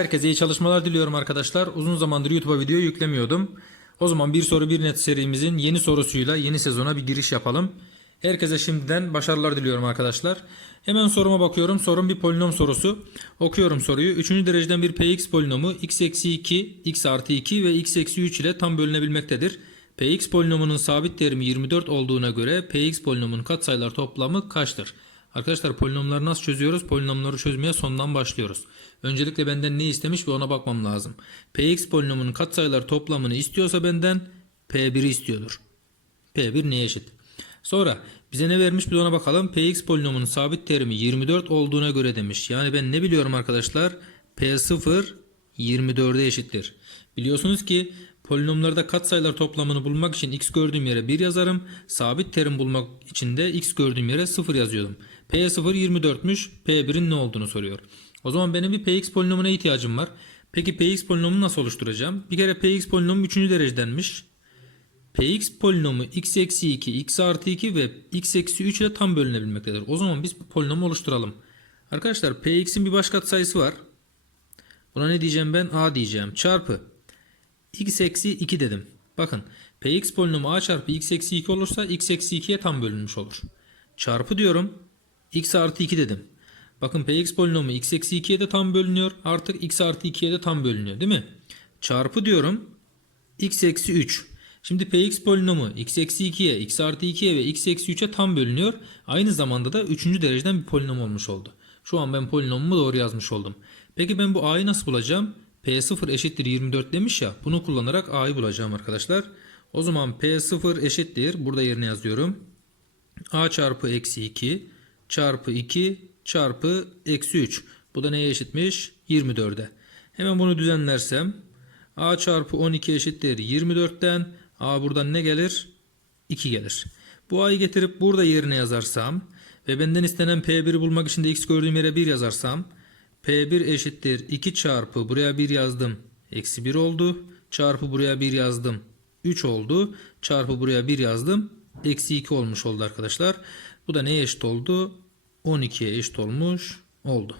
Herkese iyi çalışmalar diliyorum arkadaşlar. Uzun zamandır YouTube'a video yüklemiyordum. O zaman bir soru bir net serimizin yeni sorusuyla yeni sezona bir giriş yapalım. Herkese şimdiden başarılar diliyorum arkadaşlar. Hemen soruma bakıyorum. Sorum bir polinom sorusu. Okuyorum soruyu. Üçüncü dereceden bir px polinomu x eksi 2, x artı 2 ve x eksi 3 ile tam bölünebilmektedir. px polinomunun sabit terimi 24 olduğuna göre px polinomunun katsayılar toplamı kaçtır? Arkadaşlar polinomları nasıl çözüyoruz? Polinomları çözmeye sondan başlıyoruz. Öncelikle benden ne istemiş ve ona bakmam lazım. Px polinomunun katsayılar toplamını istiyorsa benden P1'i istiyordur. P1 neye eşit? Sonra bize ne vermiş bir ona bakalım. Px polinomunun sabit terimi 24 olduğuna göre demiş. Yani ben ne biliyorum arkadaşlar? P0 24'e eşittir. Biliyorsunuz ki polinomlarda katsayılar toplamını bulmak için x gördüğüm yere 1 yazarım. Sabit terim bulmak için de x gördüğüm yere 0 yazıyordum. P0 24'müş. P1'in ne olduğunu soruyor. O zaman benim bir Px polinomuna ihtiyacım var. Peki Px polinomunu nasıl oluşturacağım? Bir kere Px polinomu 3. derecedenmiş. Px polinomu x eksi 2, x artı 2 ve x eksi 3 ile tam bölünebilmektedir. O zaman biz bu polinomu oluşturalım. Arkadaşlar Px'in bir baş katsayısı var. Buna ne diyeceğim ben? A diyeceğim. Çarpı x eksi 2 dedim. Bakın Px polinomu a çarpı x eksi 2 olursa x eksi 2'ye tam bölünmüş olur. Çarpı diyorum. x artı 2 dedim. Bakın Px polinomu x eksi 2'ye de tam bölünüyor. Artık x artı 2'ye de tam bölünüyor değil mi? Çarpı diyorum. x eksi 3. Şimdi Px polinomu x eksi 2'ye, x artı 2'ye ve x eksi 3'e tam bölünüyor. Aynı zamanda da 3. dereceden bir polinom olmuş oldu. Şu an ben polinomumu doğru yazmış oldum. Peki ben bu a'yı nasıl bulacağım? P0 eşittir 24 demiş ya. Bunu kullanarak a'yı bulacağım arkadaşlar. O zaman P0 eşittir. Burada yerine yazıyorum. a çarpı eksi 2 çarpı 2 çarpı eksi 3. Bu da neye eşitmiş? 24'e. Hemen bunu düzenlersem a çarpı 12 eşittir 24'ten a buradan ne gelir? 2 gelir. Bu a'yı getirip burada yerine yazarsam ve benden istenen P1'i bulmak için de x gördüğüm yere 1 yazarsam P1 eşittir 2 çarpı buraya 1 yazdım. Eksi 1 oldu. Çarpı buraya 1 yazdım. 3 oldu. Çarpı buraya 1 yazdım. Eksi 2 olmuş oldu arkadaşlar. Bu da neye eşit oldu? 12'ye eşit olmuş oldu.